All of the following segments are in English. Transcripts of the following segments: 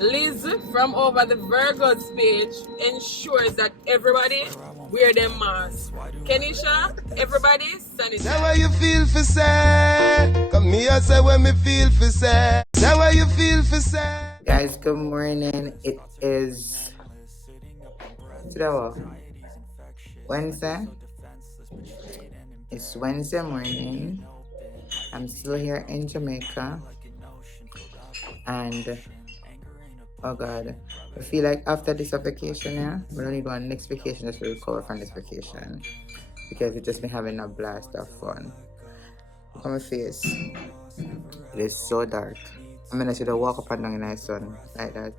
Liz from over the Virgos page ensures that everybody wear them masks. Kenisha, everybody sanitize. Say what you feel for say. Come here, say what me feel for say. Say what you feel for say. Guys, good morning. It is today what? Wednesday. It's Wednesday morning. I'm still here in Jamaica, and oh God, I feel like after this vacation, yeah, we don't need one next vacation just to recover from this vacation because we've just been having a blast of fun. Look at my face. It is so dark. I mean, I should have walked up and down in the sun like that.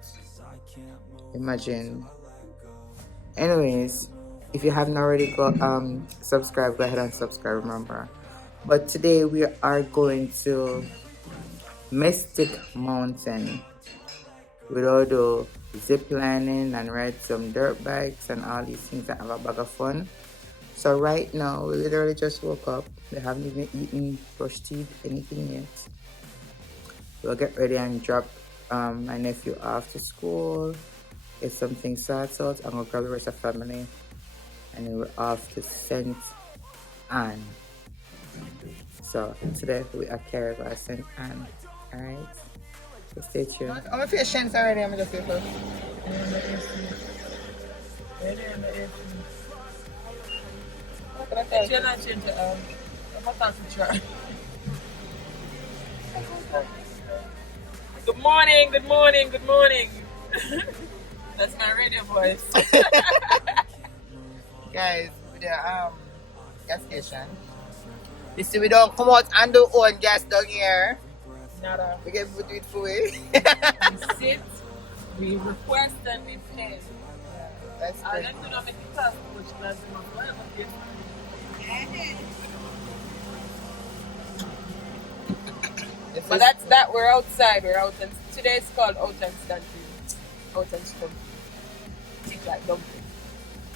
Imagine. Anyways, if you haven't already subscribe, go ahead and subscribe, remember. But today we are going to Mystic Mountain. We'll do zip lining and ride some dirt bikes and all these things that have a bag of fun. So right now, we literally just woke up. We haven't even eaten, brushed teeth, anything yet. We'll get ready and drop my nephew off to school. If something sorts out, I'm going to grab the rest of the family. And then we're off to St. Anne. So today we are carried by St. Anne. Alright? So stay tuned. I'm going to feel shins already. I'm going to feel first. Good morning, good morning, good morning. That's my radio voice. Guys, with the gas station. You see, we don't come out and do own gas down here. Nada. We get people do it for we. We sit, we request, and we pay. That's I great. don't know make it cost much class in my whatever it is. But that's that. We're outside. We're out, and today it's called out and standing, out and stuff. Tick like dumpling.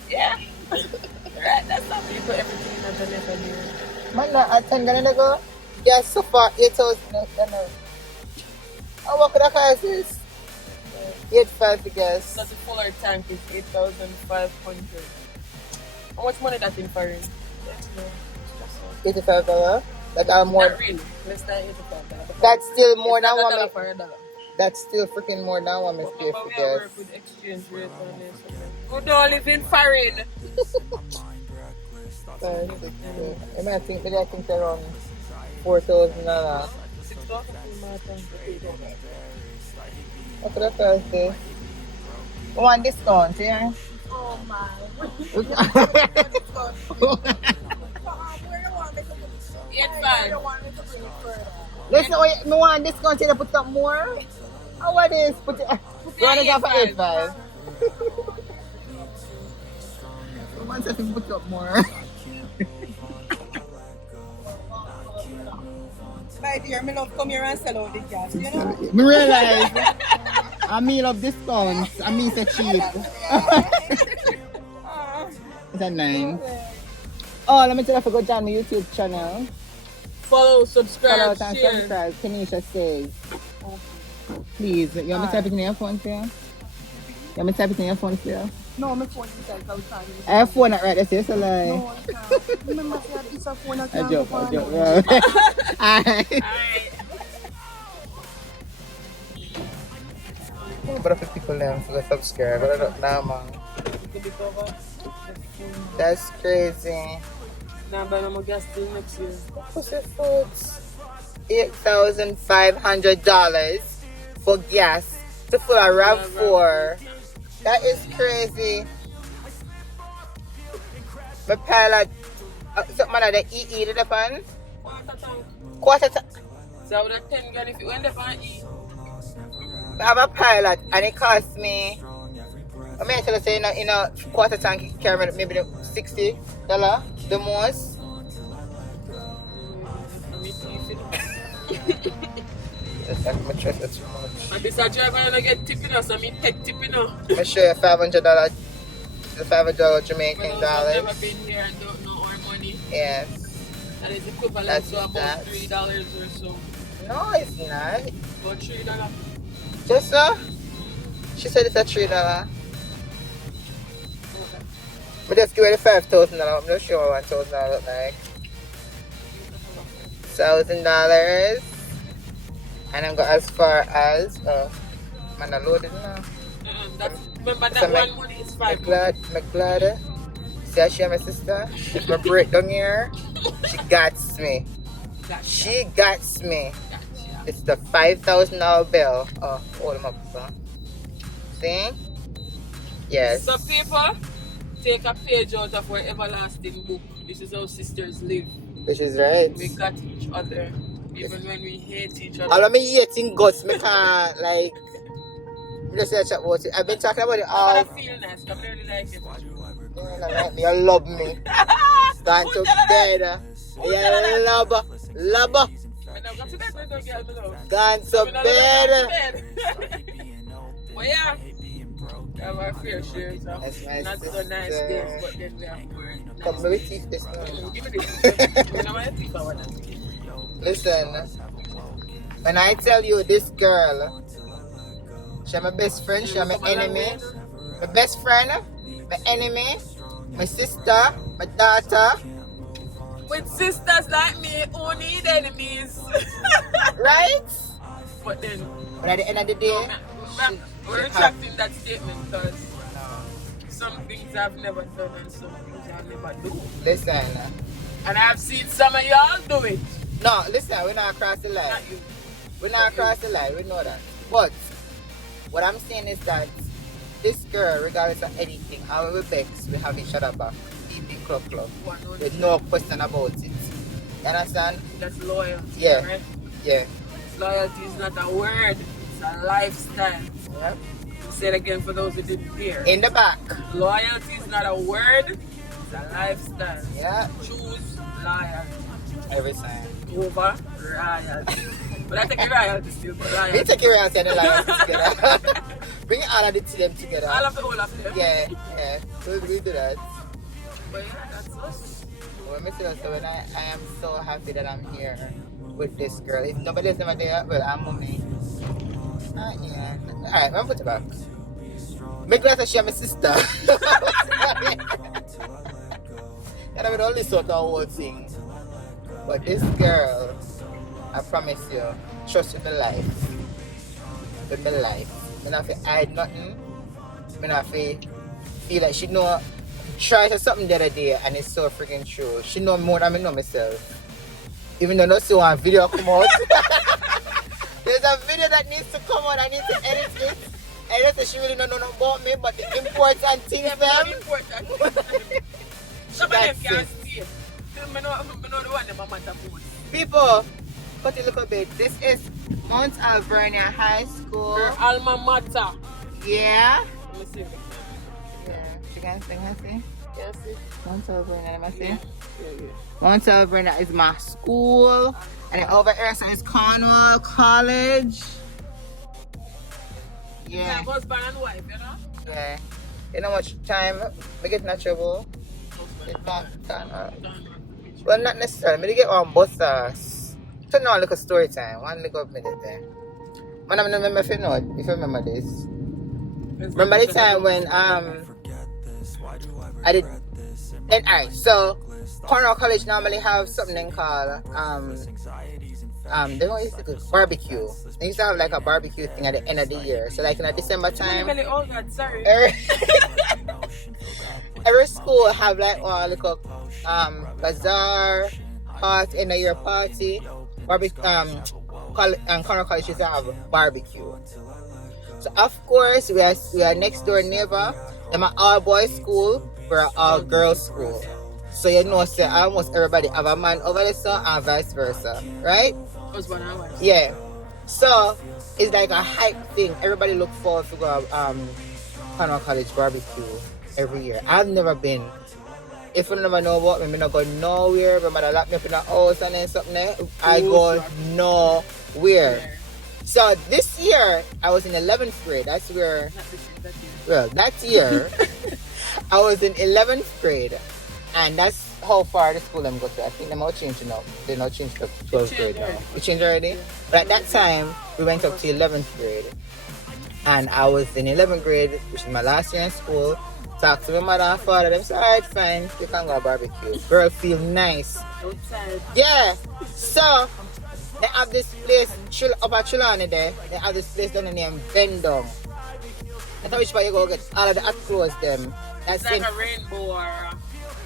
Yeah. Right. That's how we put everything in the left and here. Man, I think I'm gonna go. Yes, so far 8,000. How much the car is this? 8,500, I guess. So the fuller tank is 8,500. How much money that in foreign? $85. That are more. Not really. Less than $85. That's still more than $1 one. for $1. That's still freaking more than one. But Pay we for work gas. with exchange rate on this. We don't live in foreign. I mean, I think around 4,000. 6,000 What could I say? We want discount, yeah? Oh my. Listen, we want discount to put up more. How about this? Put it. You want to go for 8,500? We want to put up more. My dear, me love come here and sell out the gas, you know? Me realize I mean love discounts. I mean it's cheap. Is that 9? Oh, let me tell you, I forgot to join my YouTube channel. Follow, subscribe, Follow and share. subscribe. Kenisha says. Please, you want me to type it in your phone for you? You want me to type it in your phone for you? No, my phone is like outside. I have phone right there, so it's a lie. No, I can't. Remember, it's a phone I I can't joke, go I on. joke. Alright. Alright. But if people them to subscribe, but I don't know, man. That's crazy. Now buy no more gas till next year. Pussyfoot. $8,500 for gas to fill a RAV4. That is crazy. My pilot, something like the EE to the fan. Quarter tank. So I would have 10 grand if you went up and eat. I have a pilot and it cost me, I mean, I say in a quarter tank it carry maybe $60, the most. I'm not trust that too much. And this driver and I get tipping us, so me take tipping us. I'm sure you $500, the $500 Jamaican I've dollars. never been here and don't know our money. Yes. That is equivalent That's to about that. $3 or so. No, it's not. About $3. Just so? She said it's a $3. I just give her the $5,000. I'm not sure what $1,000 look like. $1,000. And I'm going as far as man, I loaded now. Remember that one money is $5. I'm glad. See how she and my sister? If I break down here, she gats me. She gats me. It's the $5,000 bill. Oh, hold them up, son. See? Yes. Some people take a page out of our everlasting book. This is how sisters live. Which is right. We got each other, even when we hate each other. All of me hating guts, me can't, like... I just say chat about it. I've been talking about it all. I feel nice. I really like it. You like me, you love me. Stand together. You love. Gone to bed. Well, yeah. We have our fair share. So not so nice days, but then we have more. Come with teeth this morning. Give me this. Listen, when I tell you this girl, she's my best friend, she's my enemy. My best friend, my enemy, my sister, my daughter. With sisters like me, who need enemies? Right? But then, but at the end of the day, we're retracting that statement because some things I've never done and some things I'll never do. Listen. And I've seen some of y'all do it. No, listen, we're not across the line. Not you. We're not across the line, we know that. But what I'm saying is that this girl, regardless of anything, how we vex, we have each other back. Eat club. With no question about it. You understand? That's loyalty. Yeah. Right? Yeah. Loyalty is not a word, it's a lifestyle. Yep. Say it again for those who didn't hear. In the back. Loyalty is not a word, it's a lifestyle. Yeah. Choose loyalty. Every time. Over royalty. But I take a royalty still, but royalty. We take a royalty and the loyalty together. Bring all of them together. All of them? Yeah. We do that. But yeah, that's us. When I am so happy that I'm here with this girl. If nobody's ever there, well, I'm mommy. Yeah. Alright, I'm put it back. Make glad that she and my sister. And I would only sort the whole thing. But this girl, I promise you, trust with my life. With my life. I don't have to hide nothing. I don't have to feel like she know. Try to something the other day and it's so freaking true. She know more than I know myself. Even though not so one video come out. There's a video that needs to come out. I need to edit it. And that's she really don't know nothing about me, but the important things them. Some of them can't see it. I know the one that matter most. People, cut a little bit. This is Mount Alvernia High School. Her alma mater. Yeah. Let me see. Yeah. She can sing, I see. Yes, it. Mount Alvernia, let me see. Yeah. Mount Alvernia is my school. And then over here so is Cornwall College. Yeah. Husband and wife, you know? Yeah. You know how much time we get in trouble? Well, not necessarily. I get one bus so now look a story time. One little minute there. Man, I remember if you know, if you remember this. Remember the time when I did. And alright, so Cornwall College normally have something called they don't used to do barbecue. They used to have like a barbecue thing at the end of the year. So like in a December time. Oh God, sorry. Every school have like one little bazaar party, end of year party. Cornwall College used to have barbecue. So of course we are next door neighbor. Them an all boys school, we're an all girls school. So you know, say almost everybody have a man over there, so and vice versa, right? Husband and wife. Yeah. So it's like a hype thing. Everybody look forward to go Cornwall College barbecue every year. I've never been. If you never know about me, I not go nowhere. My mother lock me up in a house and then something there. I go nowhere. So this year I was in 11th grade. That's where. Well, that year I was in 11th grade, and that's how far the school I'm go to. I think they might change now. They not changed to 12th grade now. We changed already. But at that time we went up to 11th grade. And I was in 11th grade, which is my last year in school. Talked to my mother and father. They said, alright, fine, you can go barbecue. Girl, feel nice. Outside. Yeah. So, they have this place up at Trelawney there. They have this place down in there Bendong. That's which part you go get all of the hot clothes them. It's like a rainbow or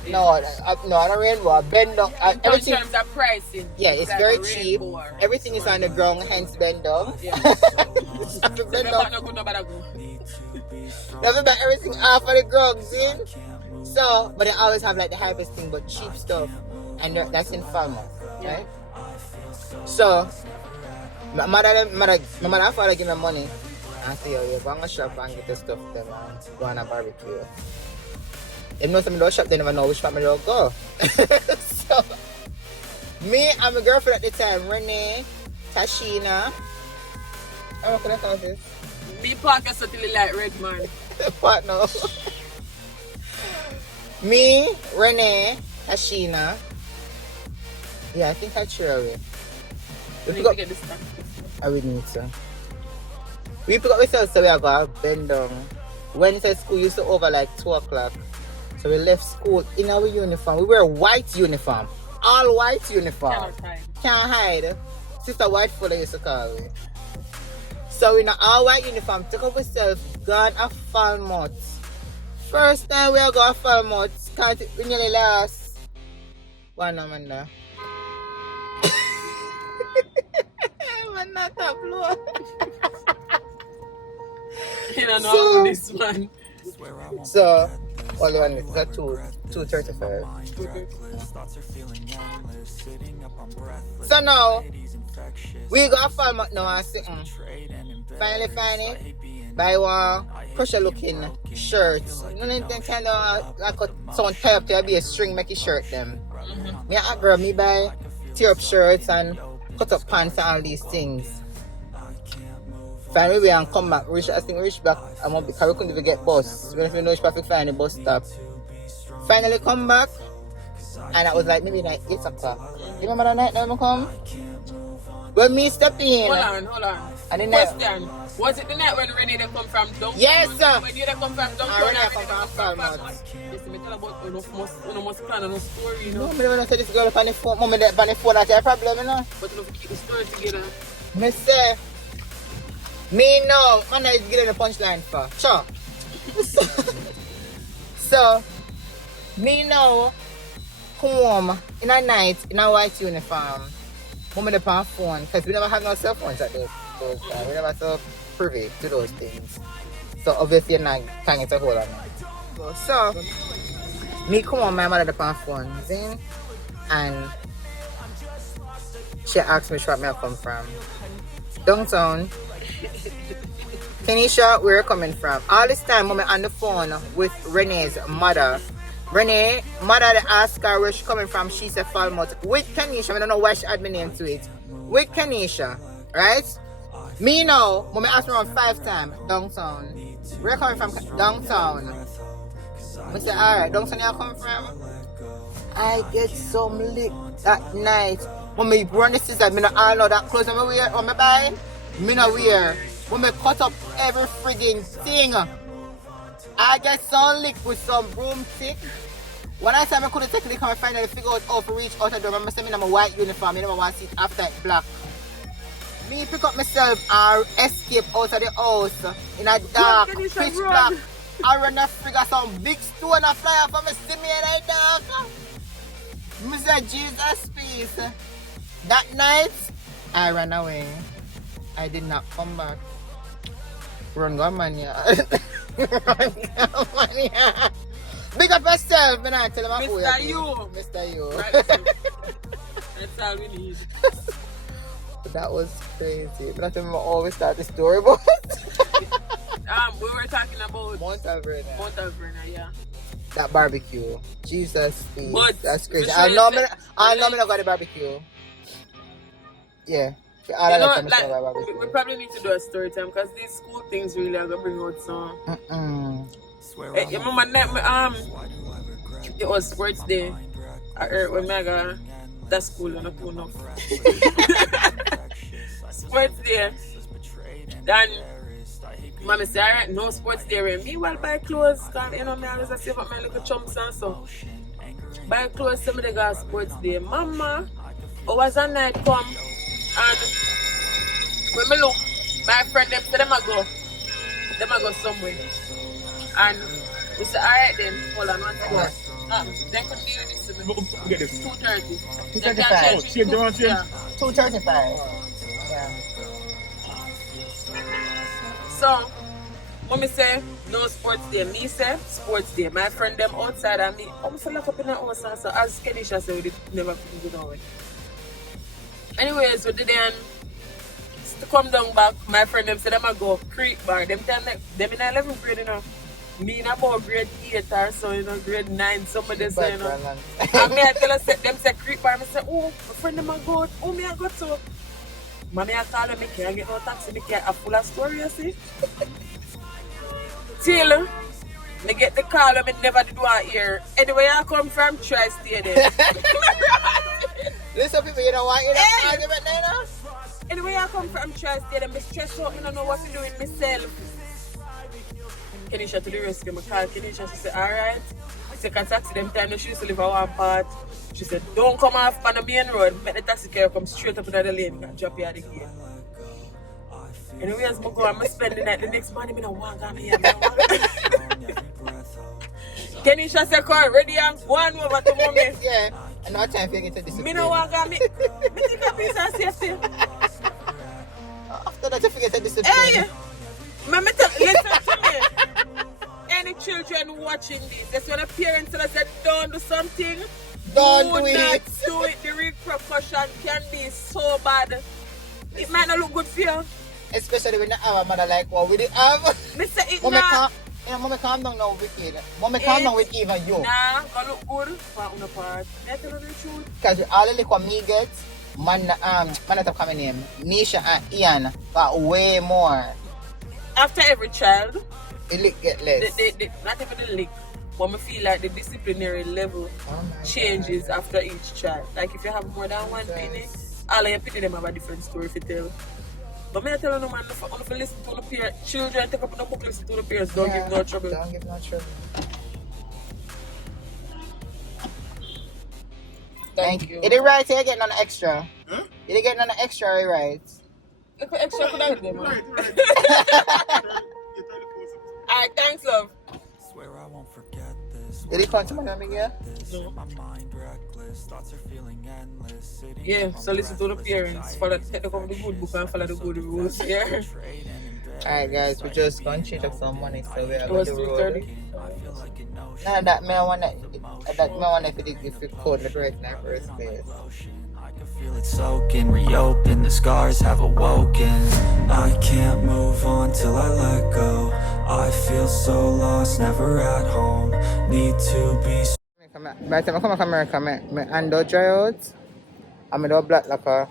no, not a rainbow. Bendong. Everything. In terms of pricing. Yeah, it's like very cheap. Everything is on the ground, hence Bendong. Yeah. Bendong. Everything off of the ground, see? So, but they always have like the hypest thing, but cheap stuff. And that's in Falmouth, right? So, my mother and father give me money. And say, yo, go on a shop and get the stuff them and go on a barbecue. They know some of those shops, they never know which family they'll go. So, me and my girlfriend at the time, Renee, Tashina. What can I call this? Me park is certainly like red man. Partner. Me, Renee, Tashina. Yeah, I think I threw away. We need to get this back. I would need to. We pick up ourselves so we are going to bend down. Wednesday school used to over like 2 o'clock. So we left school in our uniform. We wear white uniform. All white uniform. Can't hide. Sister Whitefoot used to call me. So we in all white uniform. Took up ourselves. Gone a Falmouth. First time we are going to Falmouth. Can't we nearly last. One Amanda. Man, not that blow. You don't know this one. So, all the one is at 2:35. So now, we got a Falmouth now and say, finally, buy one pressure looking shirt. You know, then kind of like someone tie up to be a string, make a shirt them. Me and a girl, me buy tear up shirts and cut up pants and all these things. Finally, we and come back. Reach back. I'm up because we couldn't even get bus. We don't even know which traffic find the bus stop. Finally, come back, and that was like maybe like 8 o'clock. You remember that night when we come? When me step in. Hold on. And the question: was it the night when Renee they come from Downtown? Yes, sir. When you they come from Downtown, Renee come from Falmouth. Yes, me tell about you must plan a story, you know. No, me don't say this girl up on the phone. Mom, on the phone that's a problem, you know. But you know, keep the story together. Me say, me know, man, I get the punchline for sure. So, me know, come home in a night in a white uniform. Mom, the phone because we never have no cell phones at those times. We never so privy to those things. So obviously, you're not trying to hold on. So, me come on, my mother the phone, zing, and she asked me where I come from. Downtown. Kenisha, where you coming from? All this time, I'm on the phone with Renee's mother. Renee, mother asked her where she coming from. She said Falmouth. With Kenisha, I don't know why she add my name to it. With Kenisha, right? Me now, when I asked me around 5 times, downtown. Where you coming from? Downtown. I said, alright, downtown you come from? I get some lick that night. When me run the scissors, I don't all know that clothes I'm wear, when I buy, me not wear. When I cut up every frigging thing, I get some lick with some broomstick. When I said I couldn't take lick, I finally figure out how to reach out the door. I said I'm a white uniform, you never want to see it after it's black. Me pick up myself and escape out of the house in a dark, pitch black. I run a figure some big stone and fly off and me see me in the dark. I said, Jesus peace. That night, I ran away. I did not come back. Run go man, yeah. Run go man, yeah. Big up yourself, man. I tell him I'm Mr. You. Mr. You. Right, that's all we need. That was crazy. But I think I always start the story about. We were talking about Mount Alverna, yeah. That barbecue. Jesus, please. But that's crazy. sure I know me not got the barbecue. Yeah. We probably need to do a story time because these school things really are gonna bring out some. You remember it was sports day. I heard when I got that school and I put enough. Sports day. Then Mommy say, alright, no sports there. Meanwhile, buy clothes. Because, you know, me always save up my little chumps and so. Buy clothes, some of the guys sports day. Mama, was a night come. And when me look, my friend them say them a go somewhere. And we say, alright then, hold on one second. They could deal with this with me. Get this. 2:30. 2:35. Yeah. 2:35. Yeah. So, mommy say, no sports day. Me say, sports day. My friend them outside and me, I'm so lock up in the house. So as Kenisha said, we did never go down with. Anyways, we did then to come down back. My friend them said, them a go creek bar. Them in 11th grade, you know. Me in about grade 8 or so, you know, grade 9, somebody say, you know. And me I tell her, them say creek bar. I say, oh, my friend them a go. Oh, me I go to. Mommy I call them, me can't get no taxi. Me can't a full of story, you see. Till me get the call and me never did one here. Anyway, I come from, try stay there. Listen, people, you don't want to argument now? Anyway, I come from, try stay there. Me stress out, I don't know what to do with myself. Kenisha to the rescue. I call Kenisha, she said, alright. I take a taxi, them time she used to live at one part. She said, don't come off on the main road. Make the taxi carrier come straight up into the lane and drop you at the gate. Anyway, as I go, I'm spending the night. The next morning, I don't want to go here. Kenisha said, call ready and go on over to mommy. Yeah, and no time for you to get to discipline. Me no want to go. Me take a piece of safety. After that, you forget to discipline. Hey, listen to me. Any children watching this, that's when a parent tell us that don't do something. Don't do not it. Do it. The repercussion can be so bad. It might not look good for you. Especially when you have a mother like what we did have. Me say it Mommy, nah. Mommy, calm down now with it. Mommy, calm down with even you. Nah, gonna look good for una part. Me tell you the truth. Because all the liquor me get, man not coming in. Nisha and Ian got way more. After every child, The lick get less. not even the lick. But I feel like the disciplinary level changes after each child. Like if you have more than one penny, all of your penny them have a different story to tell. But me I tell you no man, if you listen to the parents, children take up the book, listen to the parents, don't give no trouble. Don't give no trouble. Thank you. Is it right here getting on the extra? Huh? Is it getting on the extra, right? Look at extra for that, man. Alright, thanks, love. Swear I won't forget this. Did he come to my Miguel? No. My mind reckless, thoughts are feeling endless. Yeah, so listen to the parents. Follow the good book and follow the good rules. Yeah. Alright guys, we just going to check up some money, so we are It going was to road. 3:30. Nah, that me want if you code the right in the first place. I can feel it soaking, reopen, the scars have awoken. I can't move on till I let go. I feel so lost, never at home. Need to be. By the time I come to America, my hand don't dry out. I'm a black like a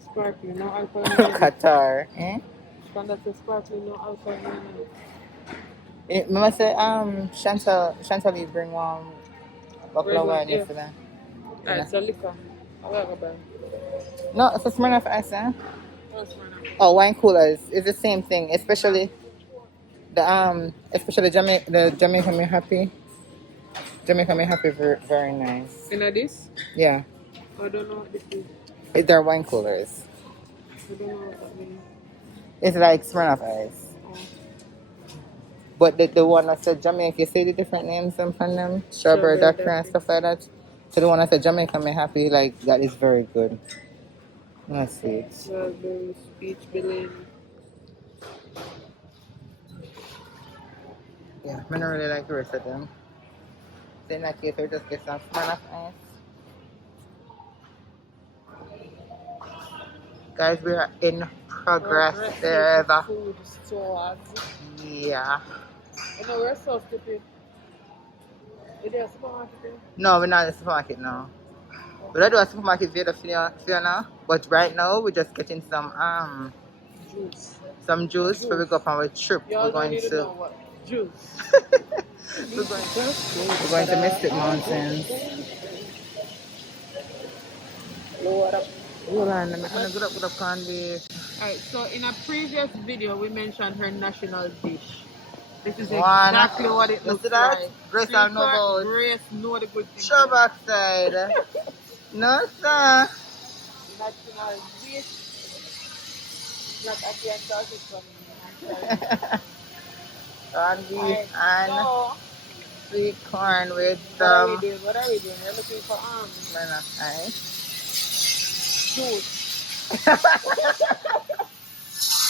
Sparkling, no alcohol. Qatar. That's sparkling, no alcohol. Mama say, Chantal, you bring one bottle of wine Yeah. for that. Alright, so liquor. I will go buy. No, it's a Smirnoff Ice, eh? No, it's fine. Oh, wine coolers. It's the same thing, especially the Jamaica Me Happy. Jamaica Me Happy, very nice. You know this? Yeah, I don't know what this is. they're wine coolers. I don't know what that means. It's like Smirnoff Ice. But the one that said Jamaica, you see the different names on them? Strawberry Doctor and stuff like that. So the one that said Jamaica Me Happy, like, that is very good. Let's see. Strawberry, peach, billing. Yeah, I don't really like the rest of them. So in that case, I'll just get some Smirnoff Ice. Guys, we are in progress there. Food stores. Yeah. I know we're so stupid. Is there a supermarket there? No, we're not in the supermarket now. We don't do a supermarket video for you now. But right now, we're just getting some Juice. juice before we go up on our trip. Y'all We're going need to to know what juice. we're going to Mystic Mountains. Load up. Hold on, I'm gonna go up on the Alright, so in a previous video we mentioned her national dish. This is One. exactly what it You looks see that? like. Grace, I know about. Grace know the good things. Show backside. No, sir. National dish. Not again, sausage from And beef and so, sweet corn with what are we doing? What are we doing? We're looking for ice. juice.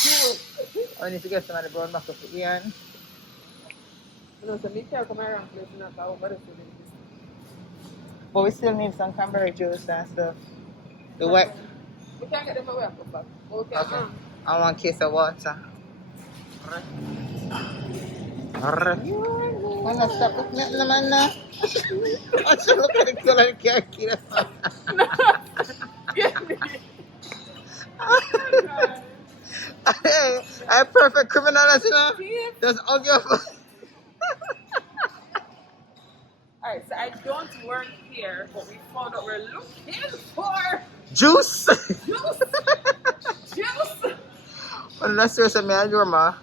Juice. I need to get some of the brown back of the Ian. No, so me care come around place not go over the food. But we still need some cranberry juice and stuff. The wet. We can't get them away from back. Okay. I want a case of water. Why not stop looking at the man now? I should look at the color of the car key. I'm perfect criminal, you know? Just hug your foot. Alright, so I don't work here, but we found out we're looking for Juice! juice! Well, let's see what I do, ma.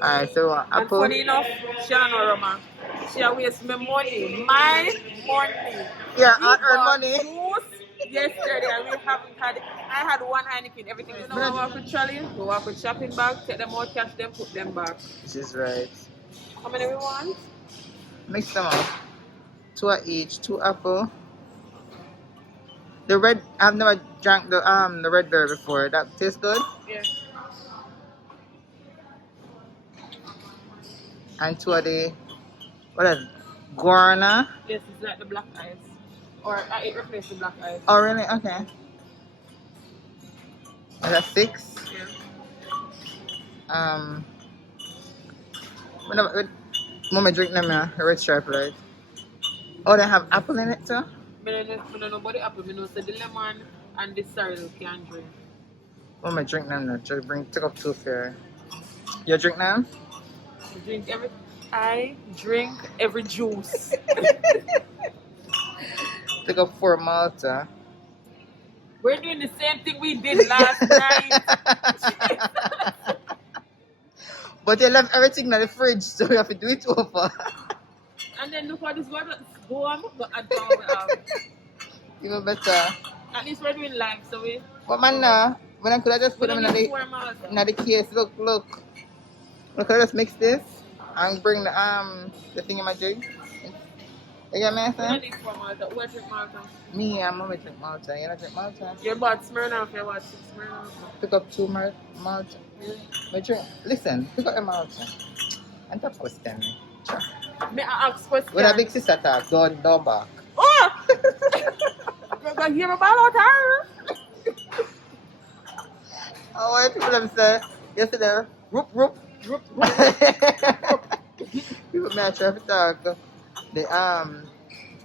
Alright, so And apple. funny enough, she don't know Roma. She wastes my money. My money. Yeah, We I earn bought money. juice yesterday and we haven't had it. I had one Heineken, everything. You know, we walk with trolley, we walk with shopping bag, take them out, cash them, put them back. She's right. How many we want? Mix them up. 2 of each, 2 apple. The red, I've never drank the red berry before. That tastes good. Yeah. And 2 of the, what is it? Guarana. Yes, it's like the black ice. Or it replaces the black ice. Oh really? Okay. That's 6. Yeah. When I drink them, red stripe, right? Oh, they have apple in it too? I don't know about the apple, I know the lemon and the sorrel can drink. When I drink them, take up 2 fair. You drink them? I drink every juice. Take up 4 Malta. We're doing the same thing we did last night. But they left everything in the fridge, so we have to do it over. And then look what this one go on, but I don't have. Even better. At least we're doing live, so we. But man, when I could have just put them in the case, look. Look, I just mix this and bring the thing in my drink. You get me, We son? don't need 4 Malta. Who drink Malta? Me, I'm gonna drink Malta. You don't drink Malta? You bought Smirnoff, you bought 6 Smirnoff. Pick up 2 Malta. My drink. Listen, pick up the Malta. And that's question me. Sure. May I ask question? When a big sister talk, don't back. Oh! You're going to hear about her. Oh, what people them say? Yesterday, whoop. People may try to talk. The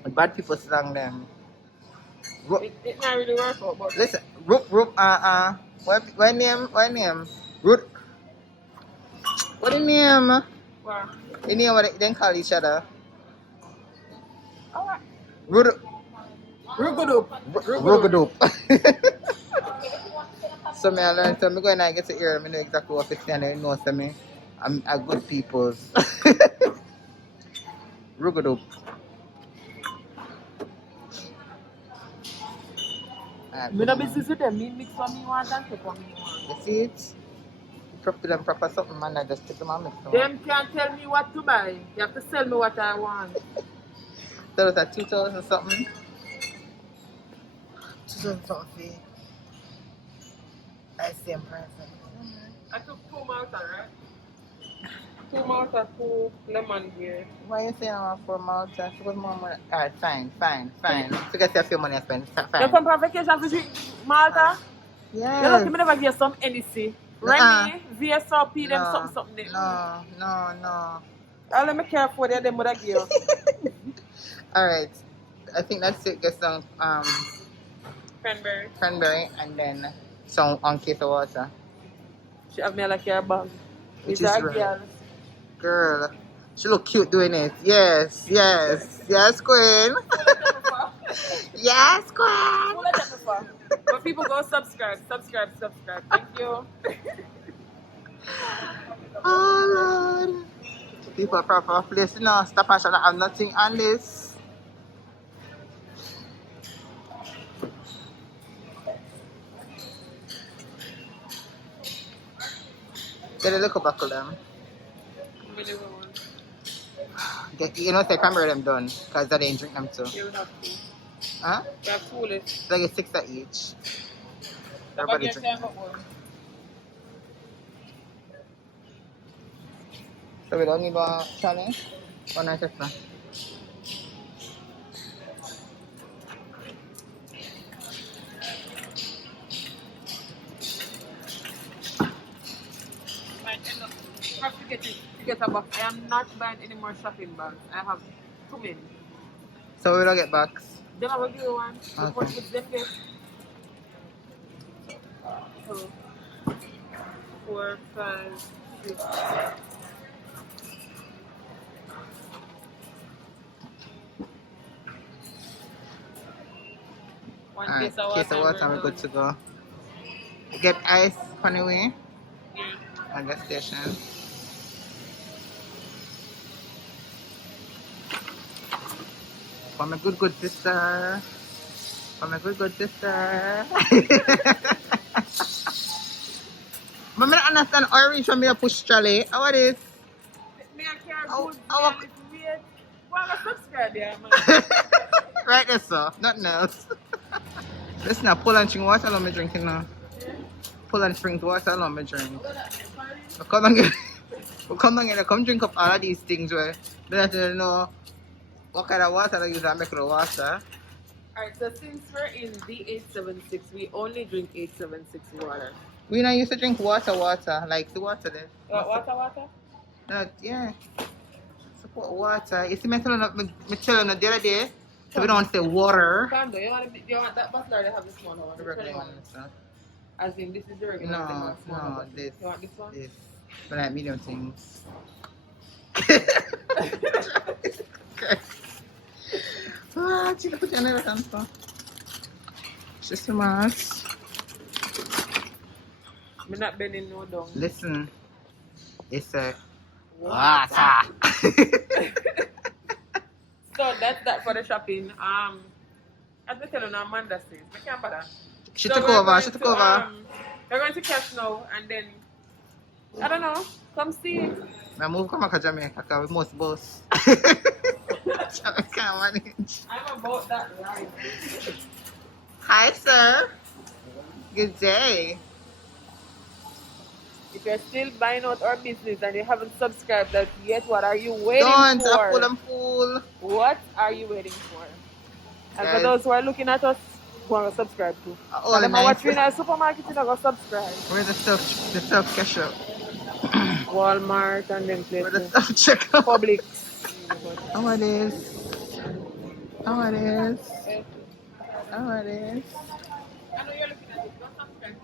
bad people slang them. It not really work out, but Listen, whoop. What name? Root. What the name? wow. The name what they call each other. Alright. Rugadoop. So I learned, so I go and I get to hear, I know exactly what to say and I know so I'm a good people's. Rugadoop. Me no business with them. Me mix what me want and take what me want. You see it? Proper something, man. I just take them and mix them. Them can't tell me what to buy. You have to sell me what I want. That was at 2,000 something. 2,000 something. I same price. I took 2 Malta, right? 2 Malta, 2 lemon here. Why you saying I want 4 Malta? It was more money. Alright, fine. So get a few money I spend. You Fine. come for vacation for drink Malta? Yes. You lucky me never give some NEC. Remy, VSOP, them something there. No. I'll let me care for them would I give. Alright. I think that's it. Get some Cranberry. cranberry and then some on case of water. She have me like a bag. Which It's is a right. girl. Girl. She look cute doing it. Yes, queen. Yes, queen. Who let them for? but people go subscribe. Thank you. Oh Lord. People proper place, you know, stop and shut up. I'm nothing on this. Get a little buckle them. Get, you know, say camera them done, because they didn't drink them too. You have to. Huh? You have to it. Like a 6 at each. Everybody drink. So we don't need one challenge? One night extra. Have to get it. Get a box. I am not buying any more shopping bags. I have too many. So we don't get box? Then I will give you one. Okay. Before it's them get. So, 4, 5, 6. One Alright, case of case of water, we're good to go. Get ice on the way Yeah. at the station. For my good sister. For my good sister. But I don't understand orange when I push trolley. How are this? Me I can't Oh, go oh, there. It's weird. Well, I'm subscribe there, man. Right there, sir. Nothing else. Listen now, pull and spring water, allow me drinking now. Pull and spring water, allow me drink. We come and get, come drink up all of these things where they have to know what kind of water they use to make the water. Alright, so since we're in D876, we only drink 876 water. We not used to drink water, like the water there. Water? No, yeah. Support water. You see me telling you the other day, so we don't say water. Kando, you want that bottle or they have this one? The regular one, sir. As in, this is the regular one? No, this. You want this one? This. But like medium things. Ah, chica, put your name on for. Just too much. I'm not bending no down. Listen, it's a water. So that's that for the shopping. As I tell you, Amanda says, I can't bother. She took over. We're going to catch now and then, I don't know, come see. Now move come back to Jamaica because we must boss. I can't manage. I'm about that life. Hi, sir. Good day. If you're still buying out our business and you haven't subscribed that yet, what are you waiting Don't, for? I'm full. What are you waiting for? And Guys. for those who are looking at us, go and subscribe too. Oh, And them are nice. watching in our supermarket, you know, go subscribe. Where's the self cash up? Walmart and then Where's the places. self check up? Publix. How it is? How it is? How it is? I know you're looking at it. Go subscribe.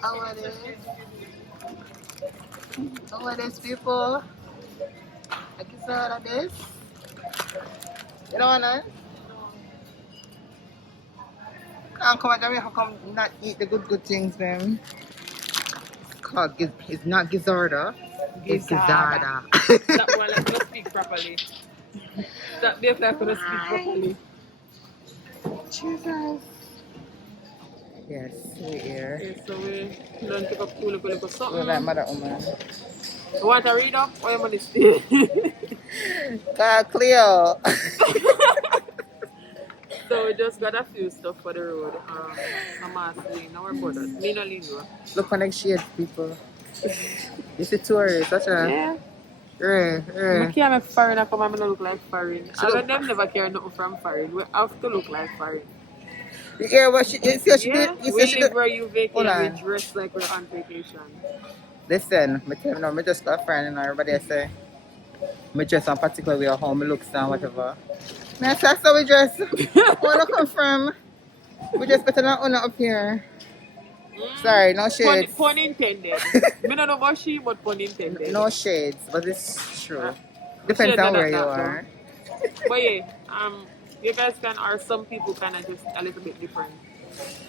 How it is? How it is, people? I can say all of this. You don't wanna? Can't come at Jamaica, come not eat the good things, man. It's called, it's not gizzarda. It's gizzarda. That one, let's not speak properly. That be like to speak properly. Jesus. Yes, we're here. Okay, so we don't pick up cool We're something. like mother woman. You want to read up or you want to stay? God, Cleo. So we just got a few stuff for the road. I'm asking, now we're about that. Me no lingo. Look for next shades, people. This is tourist, that's right. Yeah. Yeah. I can't make foreigner come and I look like foreign. So I look- them never care nothing from foreign. We have to look like foreign. You hear what she, you see what she Yeah, did? You see we what she live did? where you Hold vacate, on. we dress like we're on vacation. Listen, I tell you now, I just got a friend and everybody say, I dress on particular way at home, my looks and whatever. Man, so that's how we dress. Where I come from? We just better than honor up here. Sorry, no shades. Pun intended. Me don't know about she, but pun intended. No shades, but it's true. Ah, Depends shades on are where you not are. But yeah, you guys can, or some people kind of just a little bit different.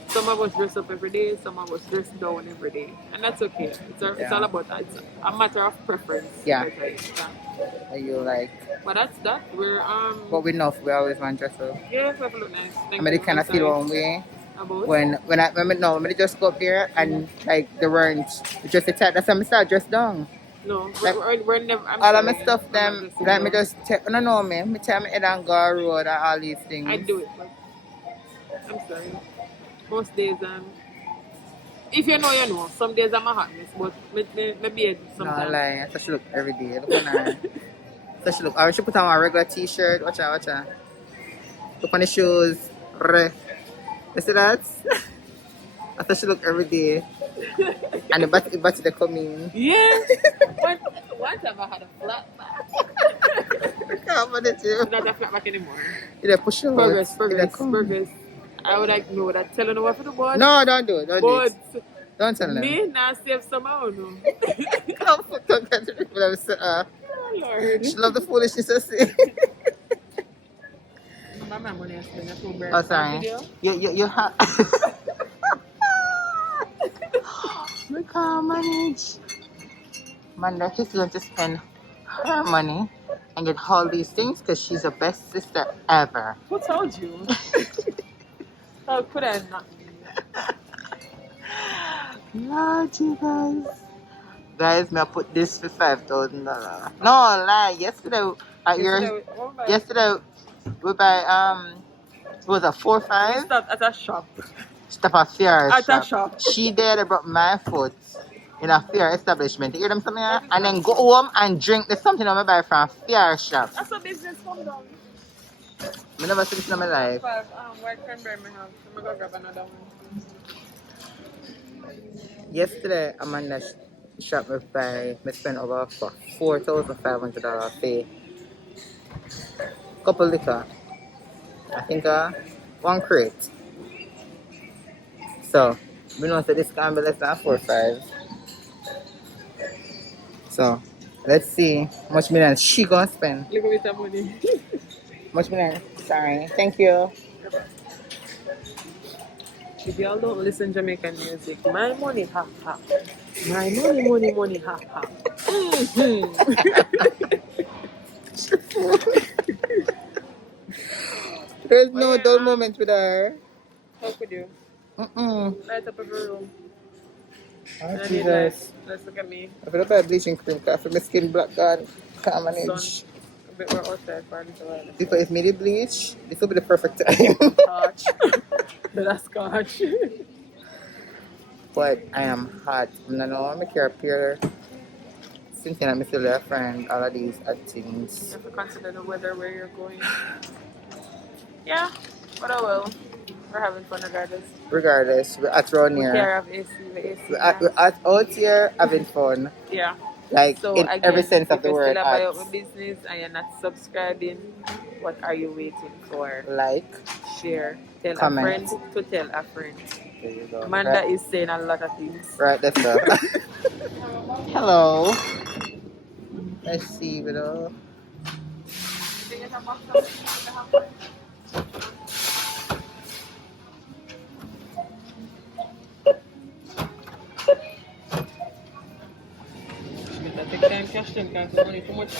Some of us dress up every day, some of us dress down every day. And that's okay. It's all about that. It's a matter of preference. Yeah. Yeah. Are you like? But that's that. We're But we know we always want to dress up. yeah, we look nice. I mean, it kind of feel one way about when they just go up there and like they weren't just the type. That's how I start dress down. no, Like, we're never. I'm All sorry, of my stuff, I'm them, not dressing like me down. just me tell me head and go road and all these things. I do it, but I'm sorry. Most days, if you know, you know. Some days I'm a hot mess, but maybe No sometimes. lie, I should look every day. Look on her. So she look. I should put on a regular t-shirt. Watch out. Look on the shoes. You see that? I thought she look every day. And the body they come in. Yeah. One time I had a flat back. Come on, it you. Not a flat back anymore. You push out. Progress. You come. I would like know that telling her what for the board. No, don't do it. Don't do But it. Don't tell them. me now save somehow, no. Come for talk to the people that say, Oh, Lord. she love the foolishness I see. My money has been a full bird. Oh, sorry. You have. We can't manage. Manda, she's going to spend her money and get all these things because she's the best sister ever. Who told you? How could I not be? Lord, you guys. Guys, may I put this for $5,000? No, lie. Yesterday we buy it was a 4 or 5. Stop at a shop. Stuff a fair At shop. a shop. She there they brought my foot in a fair establishment. You hear them something? And then go home and drink the something I buy from a fair shop. That's a business come down. I never seen this in my life. 5 white cranberry me have. So I'm going to grab another one. Yesterday, Amanda shop me by me spent over $4,500 for couple liquor. I think 1 crate. So we know that this can be less than 4 or 5. So let's see how much million she gonna spend. Look at the money. Much million. Sorry. Thank you. If y'all don't listen Jamaican music, my money, ha ha. My money, ha ha. There's no dull moment with her. How could you? Light up every room. Oh, I need Jesus. lights. Let's look at me. I feel like I have bleaching cream because my skin black god. Can't manage. Sun. A bit more outside for a little while. If it's me to bleach, this will be the perfect time. Scotch. That's scotch. But I am hot. I don't know, I'm care appear. Since I'm still a friend, all of these things. You have to consider the weather where you're going. Yeah, but oh well. We're having fun regardless. Regardless, we're at around We here. care of AC, the AC. We're at out here having fun. Yeah. Like So in again, every sense of if the you're word. still about my business and you're not subscribing, what are you waiting for? Like, Share. Tell comment. a friend to tell a friend. There you go. Amanda Right, is saying a lot of things. right that's so. Hello. Let's see, you know. Take time cash them because money too much.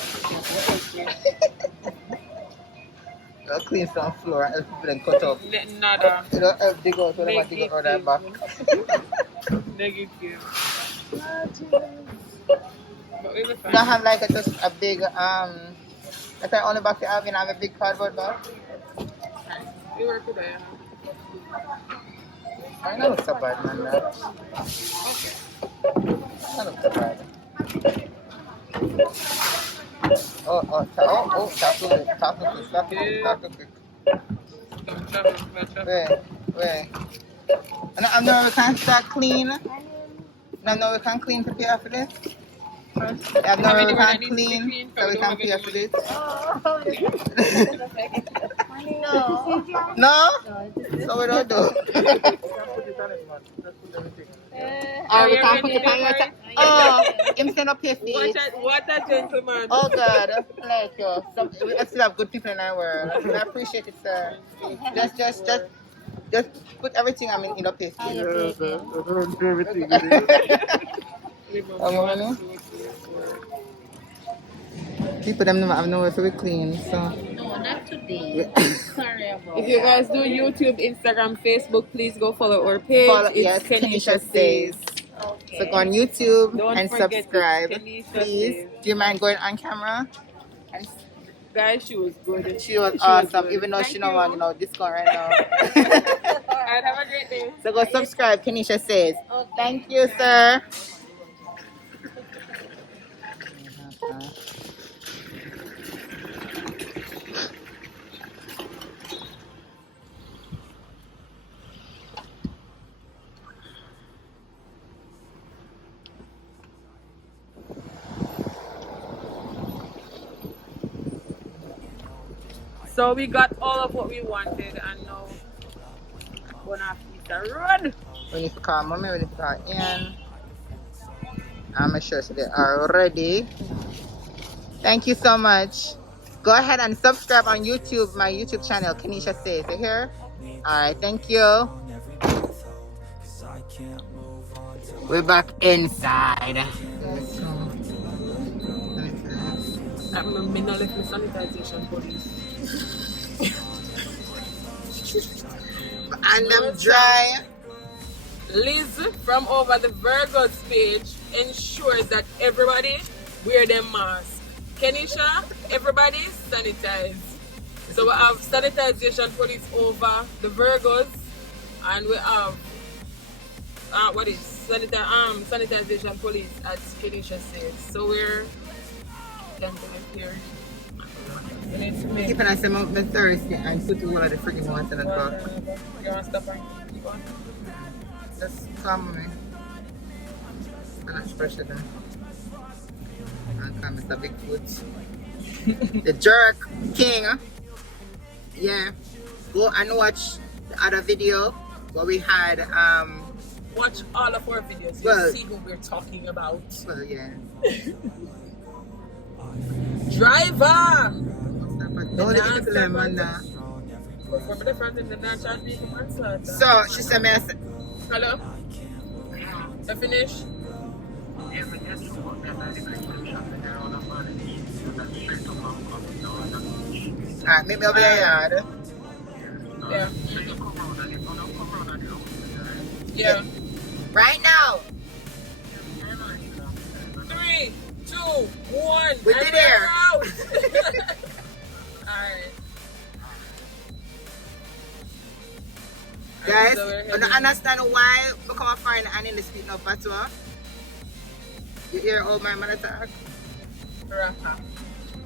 I'll clean some floor and people then cut up. Nada. You know, dig out when I dig out that back. Negative. But we were You fine. don't have like just a big that's the only box you have, you don't have a big cardboard box? We work today. I know it's so bad, man. That. I know it's so bad. Talk to quick. Wait. And I know we can start clean. I know we can clean to pay for this. I know we can clean so we can pay for this. No? So we don't do. Oh, we can put it on your Oh, him send up his feet. What a gentleman. Oh God, like you. We still have good people in our world. I appreciate it, sir. Just Just put everything in a place. People them never have nowhere to be clean, so. No, not today. Sorry about If you guys do YouTube, Instagram, Facebook, please go follow our page. Follow, It's yes, Kenisha Says. Okay. So go on YouTube Don't and forget subscribe. Kenisha Please. Says. Do you mind going on camera? And Guys, she was good. she was awesome, good. even though Thank she don't you. want discount right now. Alright, have a great day. So go subscribe, Kenisha Says. Thank you, sir. So we got all of what we wanted, and now we're gonna have to eat the road. We need to call mommy, we need to call Ian. I'm sure so they are ready. Thank you so much. Go ahead and subscribe on YouTube, my YouTube channel, Kenisha Says. You hear? Alright, thank you. We're back inside. I'm not left the sanitization police. And I'm dry. Liz from over the Virgos page ensures that everybody wear their mask. Kenisha, everybody sanitize. So we have sanitization police over the Virgos, and we have sanitization police at Kenisha Says. So we're here. We need to make. Keeping us out the Thursday and put all of the freaking ones in the back. You want to stop and keep on? Just come me. I'm not pressure them. And come Mr. Bigfoot. The jerk king. Yeah. Go and watch the other video where we had Watch all of our videos. Well, You see who we're talking about. well yeah. Driver! Don't let it them man now. So she sent me a Hello? You finish? alright, meet me over your yard. Yeah. Yeah. Right now. 3, 2, 1. We did here. Out. Alright. Guys, So I don't understand why we come and find Annie in the speaking of Patois. You hear old my man talk? Raha.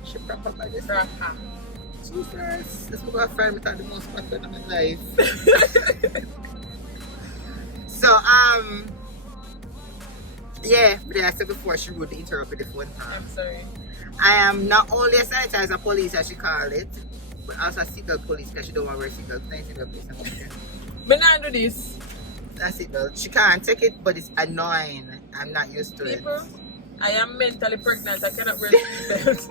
She prop up like this. Raha. Jesus, this will find me talk the most Patois in my life. So, yeah, but I said before she would interrupt with the phone. I'm sorry. I am not only a sanitizer police as she called it, but also a seatbelt police because she don't want to wear seatbelt. Nice seatbelt police. But now do this. That's it though. She can't take it, but it's annoying. I'm not used to People, it. I am mentally pregnant. I cannot wear seatbelts.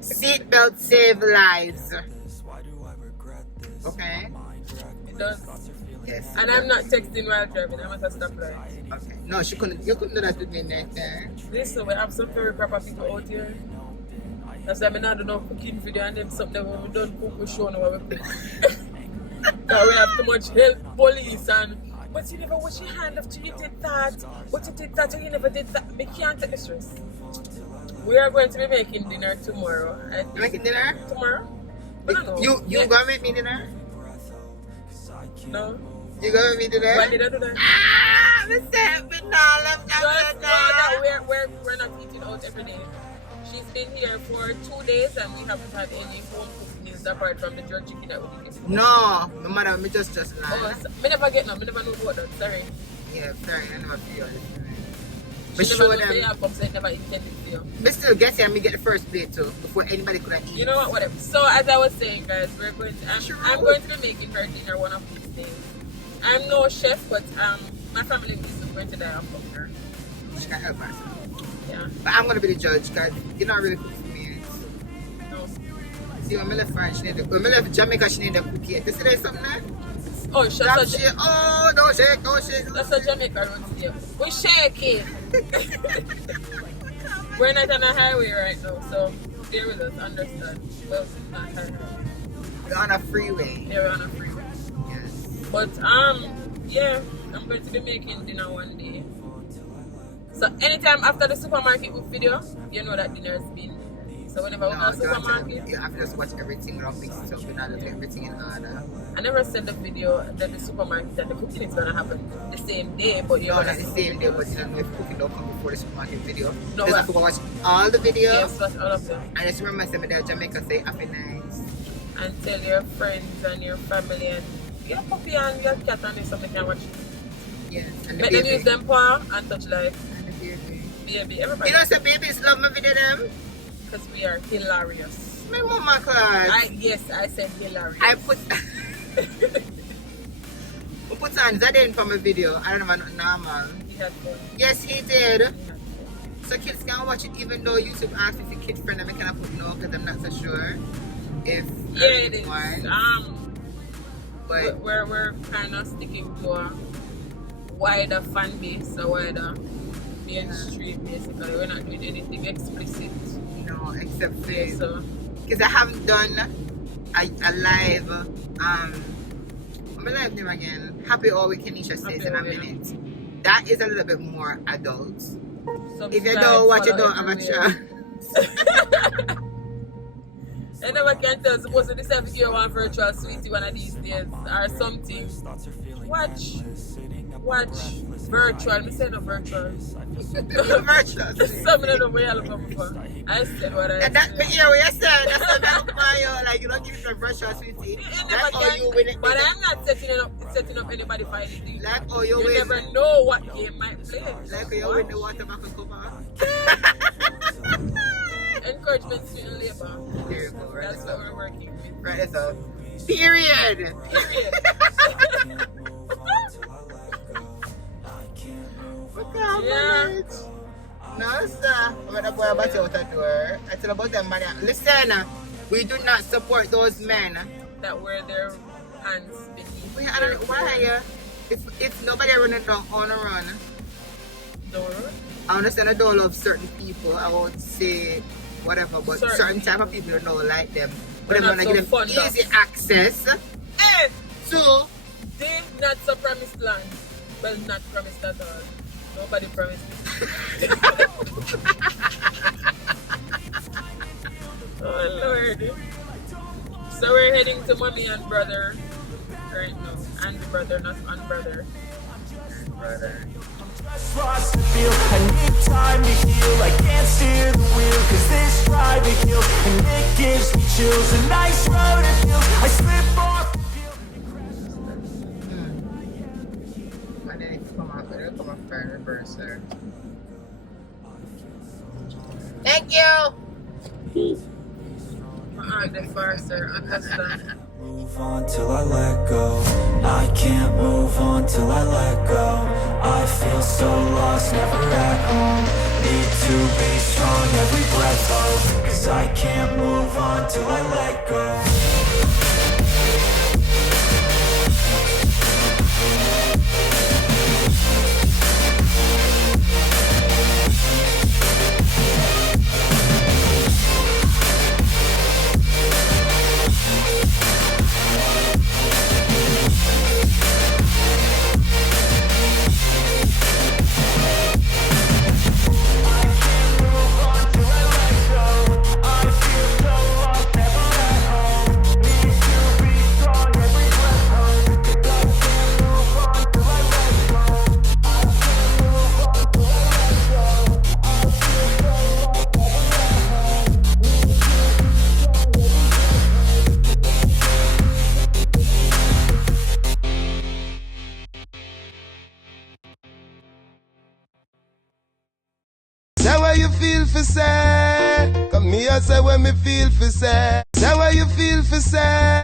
Seatbelt save lives. Okay. It does. Yes. And I'm not texting while driving. I'm at a stoplight. Okay. No, she couldn't. You couldn't do that with me next time. Listen, we have some very proper people out here. That's why I not do no cooking video and them something that we don't cook, we show no what we cook. Because we have too much help, police and but you never wash your hand after you did that. But you did that and you never did that. We can't take the stress. We are going to be making dinner tomorrow. You making dinner? Tomorrow? I don't know. You gonna make me dinner? No. You gonna make me dinner? Why did I do that? Ah, Mr. Binal, Just know that we're not eating out every day. She's been here for 2 days and we haven't had any home cooked meals apart from the jerk chicken that we did. No, my mother, me just lie. Oh, me never get no, me never know about that, sorry. Yeah, sorry, I never feel it. She But never show know them. say you have come, so it never intended for you. Me still get here and me get the first plate too, before anybody could have eaten. You know what, whatever. So as I was saying guys, we're going to, I'm going to be making her dinner one of these days. I'm no chef, but my family is going to die of hunger. She can help us. Yeah. But I'm gonna be the judge because you're not really cooking for me. No. See, when I left France, when I left Jamaica, she need a cookie. You see there's something there? Oh, shut Stop up. shake. Oh, don't shake, don't shake. That's a Jamaica road here. We're shaking. We're not on a highway right now, so bear with us, understand. Well, it's not highway. We're on a freeway. Yeah, we're on a freeway. Yes. But yeah, I'm going to be making dinner one day. So anytime after the supermarket with video, you know that dinner's been. So whenever we go to the supermarket, you have to just watch everything without mixing it up. You have to take everything in order. I never said the video that the supermarket that the cooking is gonna happen the same day, but no, not the same day, but you don't know if cooking don't come before the supermarket video. No, just have to watch all the videos. Yes, watch all of them. And just remember something that Jamaica say happy nice. And tell your friends and your family and your puppy and your cat and something can watch. Yes, and the Make baby. them use them paw and touch life. And the baby. Baby, everybody. You know, so babies love my video them. Because we are hilarious. My mama class. Yes, I said hilarious. I put I put on Zaden for my video. I don't know normal. He had fun. Yes, he did. He had fun. So kids can watch it even though YouTube asked if it's kid friendly. I cannot put no because I'm not so sure if Yeah, it is. but We're kind of sticking to a wider fan base, a wider mainstream basically. We're not doing anything explicit. no, except Yeah, for so because I haven't done a live my live name again. Happy All with Kenisha says in a minute. That is a little bit more adult. If you don't watch it, don't have a chance. I never can tell. Suppose to decide if you want virtual sweetie one of these days or something. Watch virtual. Me say no virtual. Virtual. Something I don't know what before. I said what I And that, but yeah, what you said, that's what I'm fire. Like, you don't give it a virtual sweetie. That's how you win it. But I'm not setting up anybody for anything. Like, oh, you You win. never know what game might play. Like, you win the water back and cover. Encouragement to labor. There you go, right? That's what we're working with. Right, so. Period. Period. Yeah. No, sir. I'm going to go about out the door. I tell about them, man. Listen, we do not support those men. That wear their hands beneath. I don't know why. If nobody running down on a run, Door. I understand I don't love certain people. I won't say whatever, but certain type of people don't like them. But I'm gonna give them easy access. And So they not so promised land. Well, not promised at all. Nobody promised it. Oh Lord. So we're heading to mommy and brother right now. And brother, not on brother. Brother. Lost to feel, I need time to heal. I can't steer the wheel, cause this drive to kill, and it gives me chills. A nice road it feels, I slip off the field. and then if you come out, it'll come up for reverse, sir. Thank you. The far, sir. Understand. Move on till I let go. I can't move on till I let go. I feel so lost, never at home. Need to be strong, every breath hold. Cause I can't move on till I let go. Say what you feel for say. Come here, say what me feel for say. Say what you feel for say.